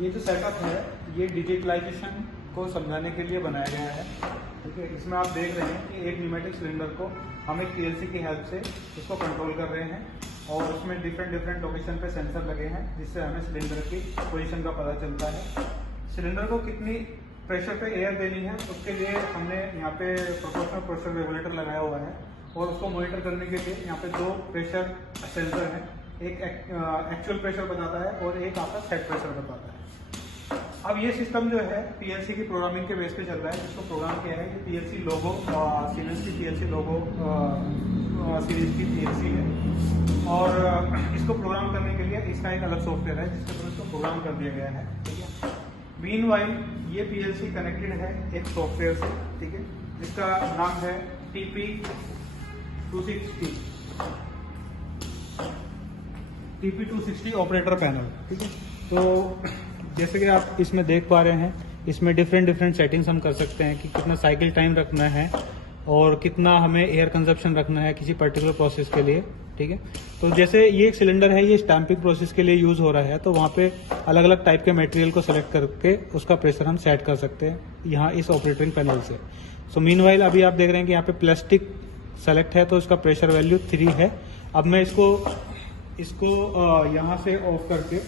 ये जो सेटअप है ये डिजिटलाइजेशन को समझाने के लिए बनाया गया है। ठीक है, इसमें आप देख रहे हैं कि एक न्यूमेटिक सिलेंडर को हम एक पीएलसी की हेल्प से इसको कंट्रोल कर रहे हैं और उसमें डिफरेंट लोकेशन पे सेंसर लगे हैं जिससे हमें सिलेंडर की पोजीशन का पता चलता है। सिलेंडर को कितनी प्रेशर पे एयर देनी है उसके लिए हमने यहाँ पे प्रोपोर्शनल प्रेशर रेगुलेटर लगाया हुआ है और उसको मॉनिटर करने के लिए यहाँ पे 2 प्रेशर सेंसर हैं। एक एक्चुअल प्रेशर बताता है और एक आपका सेट प्रेशर बताता है। अब ये सिस्टम जो है पीएलसी की प्रोग्रामिंग के बेस पे चल रहा है। इसको प्रोग्राम किया है, ये पीएलसी लोगो सीमेंस की पीएलसी लोगो सीरीज की पीएलसी है और इसको प्रोग्राम करने के लिए इसका एक अलग सॉफ्टवेयर है जिसके थ्रू इसको प्रोग्राम कर दिया गया है। ठीक है, मीनवाइल ये पीएलसी कनेक्टेड है एक सॉफ्टवेयर से, ठीक है, जिसका नाम है TP260 ऑपरेटर पैनल। ठीक है, तो जैसे कि आप इसमें देख पा रहे हैं, इसमें डिफरेंट सेटिंग्स हम कर सकते हैं कि कितना साइकिल टाइम रखना है और कितना हमें एयर कंजप्शन रखना है किसी पर्टिकुलर प्रोसेस के लिए। ठीक है, तो जैसे ये एक सिलेंडर है, ये स्टैंपिंग प्रोसेस के लिए यूज हो रहा है, तो वहाँ पे अलग अलग टाइप के मटेरियल को सिलेक्ट करके उसका प्रेशर हम सेट कर सकते हैं यहाँ इस ऑपरेटिंग पैनल से। सो मीनवाइल अभी आप देख रहे हैं कि यहाँ पे प्लास्टिक सेलेक्ट है तो इसका प्रेशर वैल्यू 3 है। अब मैं इसको यहाँ से ऑफ करके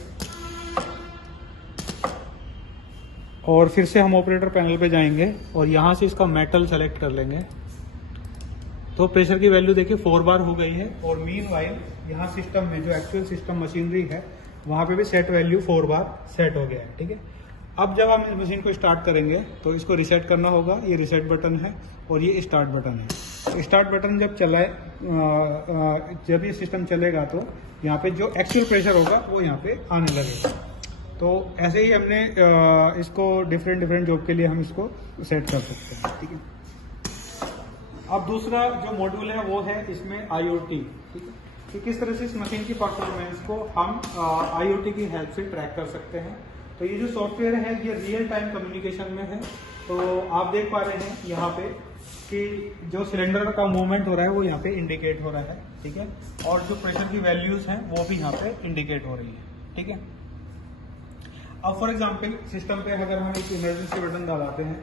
और फिर से हम ऑपरेटर पैनल पे जाएंगे और यहाँ से इसका मेटल सेलेक्ट कर लेंगे तो प्रेशर की वैल्यू देखिए 4 बार हो गई है। और मीनवाइल यहाँ सिस्टम में जो एक्चुअल सिस्टम मशीनरी है वहाँ पे भी सेट वैल्यू 4 बार सेट हो गया है। ठीक है, अब जब हम इस मशीन को स्टार्ट करेंगे तो इसको रिसेट करना होगा। ये रिसेट बटन है और ये स्टार्ट बटन है। स्टार्ट बटन जब चलाए जब ये सिस्टम चलेगा तो यहाँ पे जो एक्चुअल प्रेशर होगा वो यहाँ पे आने लगेगा। तो ऐसे ही हमने इसको डिफरेंट जॉब के लिए हम इसको सेट कर सकते हैं। ठीक है, अब दूसरा जो मॉड्यूल है वो है इसमें IoT। ठीक है, कि किस तरह से इस मशीन की परफॉर्मेंस को हम IoT की हेल्प से ट्रैक कर सकते हैं। तो ये जो सॉफ्टवेयर है ये रियल टाइम कम्युनिकेशन में है। तो आप देख पा रहे हैं यहाँ पे कि जो सिलेंडर का मूवमेंट हो रहा है वो यहाँ पे इंडिकेट हो रहा है। ठीक है, और जो प्रेशर की वैल्यूज हैं वो भी यहाँ पे इंडिकेट हो रही है। ठीक है, अब फॉर एग्जाम्पल सिस्टम पे अगर हम एक इमरजेंसी बटन दबाते हैं,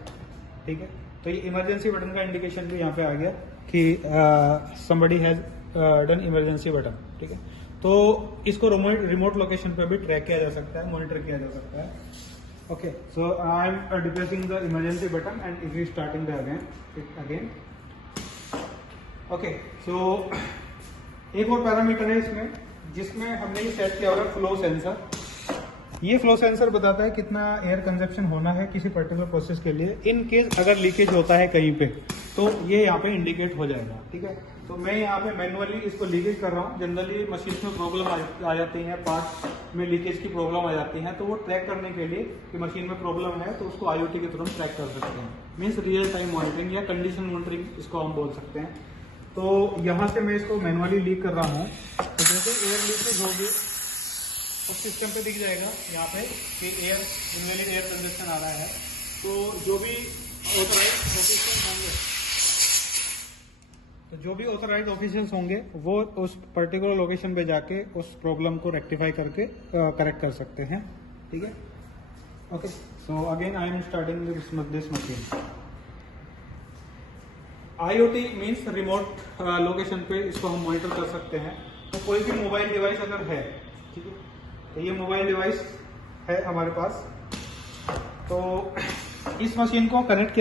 ठीक है, तो ये इमरजेंसी बटन का इंडिकेशन भी यहाँ पे आ गया कि somebody has done emergency button. ठीक है, तो इसको रिमोट लोकेशन पे भी ट्रैक किया जा सकता है, मॉनिटर किया जा सकता है। Okay, so I am depressing the emergency button and it is starting the again. Okay, so एक और पैरामीटर है इसमें जिसमें हमने ये सेट किया हुआ है फ्लो सेंसर। ये फ्लो सेंसर बताता है कितना एयर कंजप्शन होना है किसी पर्टिकुलर प्रोसेस के लिए। इन केस अगर लीकेज होता है कहीं पे तो ये यहाँ पे इंडिकेट हो जाएगा। ठीक है, तो मैं यहाँ पे मैनुअली इसको लीकेज कर रहा हूँ। जनरली मशीन में प्रॉब्लम आ जाती है, पार्ट में लीकेज की प्रॉब्लम आ जाती है, तो वो ट्रैक करने के लिए कि मशीन में प्रॉब्लम है तो उसको IoT के थ्रू ट्रैक कर सकते हैं। मीन्स रियल टाइम मॉनिटरिंग या कंडीशन मॉनिटरिंग इसको हम बोल सकते हैं। तो यहाँ से मैं इसको मैनुअली लीक कर रहा हूँ, तो जैसे एयर लीकेज होगी उस सिस्टम पे दिख जाएगा यहाँ पे कि इनवैलिड एयर कंजप्शन आ रहा है। तो जो भी ऑथराइज्ड ऑफिशियल्स होंगे वो उस पर्टिकुलर लोकेशन पे जाके उस प्रॉब्लम को रेक्टिफाई करके करेक्ट कर सकते हैं। ठीक है, okay, so again I am starting this machine. IoT means remote location पे इसको हम मॉनिटर कर सकते हैं। तो कोई भी मोबाइल डिवाइस अगर है, ठीक है, तो ये मोबाइल डिवाइस है हमारे पास, तो इस मशीन को कनेक्ट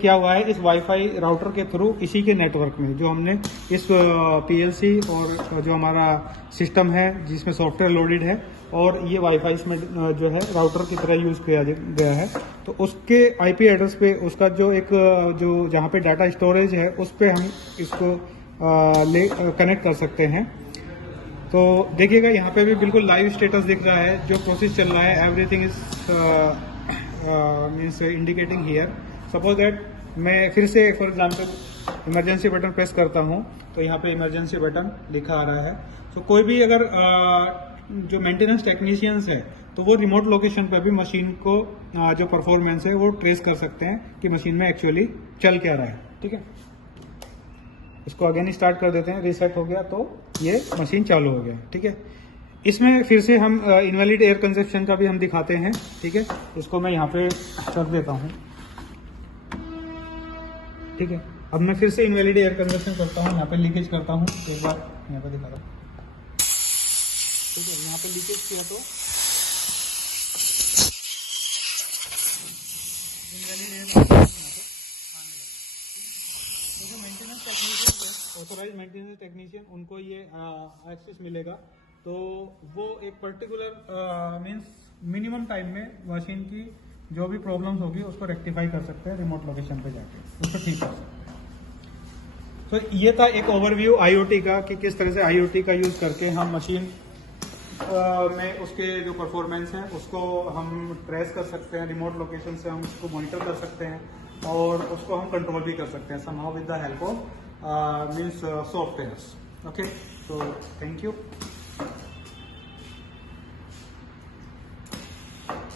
किया हुआ है इस वाईफाई राउटर के थ्रू इसी के नेटवर्क में जो हमने इस पीएलसी और जो हमारा सिस्टम है जिसमें सॉफ्टवेयर लोडेड है और ये वाईफाई इसमें जो है राउटर की तरह यूज किया गया है। तो उसके IP एड्रेस पे उसका जो जहाँ पे डाटा स्टोरेज है उस पे हम इसको कनेक्ट कर सकते हैं। तो देखिएगा यहाँ पे भी बिल्कुल लाइव स्टेटस दिख रहा है, जो प्रोसेस चल रहा है, everything is means indicating here. Suppose that मैं फिर से for example emergency button press करता हूँ तो यहाँ पे इमरजेंसी बटन लिखा आ रहा है। तो कोई भी अगर जो मेंटेनेंस टेक्नीशियंस है तो वो रिमोट लोकेशन पर भी मशीन को जो परफॉर्मेंस है वो ट्रेस कर सकते हैं कि मशीन में एक्चुअली चल क्या रहा है। ठीक है, इसको अगेन स्टार्ट कर देते हैं, रीसेट हो गया तो ये मशीन चालू हो गया। ठीक है, इसमें फिर से हम इनवैलिड एयर कंजप्शन का भी हम दिखाते हैं, ठीक है। इसको मैं यहाँ पे कर देता हूँ, ठीक है। अब मैं फिर से इनवैलिड एयर कंजप्शन करता हूँ, यहाँ पे लीकेज करता हूँ, एक बार यहाँ पे दिखा रहा हूँ, ठीक है। यहाँ पे लीकेज किया तो इनवैलिड एयर कंजप्शन यहाँ पे आने लगा। तो जो मेंटेनेंस टेक्नीशियन है, ऑथोराइज मेंटेनेंस टेक्नीशियन, उनको ये एक्सेस मिलेगा। तो वो एक पर्टिकुलर मींस मिनिमम टाइम में मशीन की जो भी प्रॉब्लम्स होगी उसको रेक्टिफाई कर सकते हैं, रिमोट लोकेशन पे जाके उसको ठीक कर सकते हैं। तो ये था एक ओवरव्यू आईओटी का कि किस तरह से आईओटी का यूज करके हम मशीन में उसके जो परफॉर्मेंस है उसको हम ट्रेस कर सकते हैं, रिमोट लोकेशन से हम उसको मॉनिटर कर सकते हैं और उसको हम कंट्रोल भी कर सकते हैं somehow with the help of means softwares. Okay, तो थैंक यू।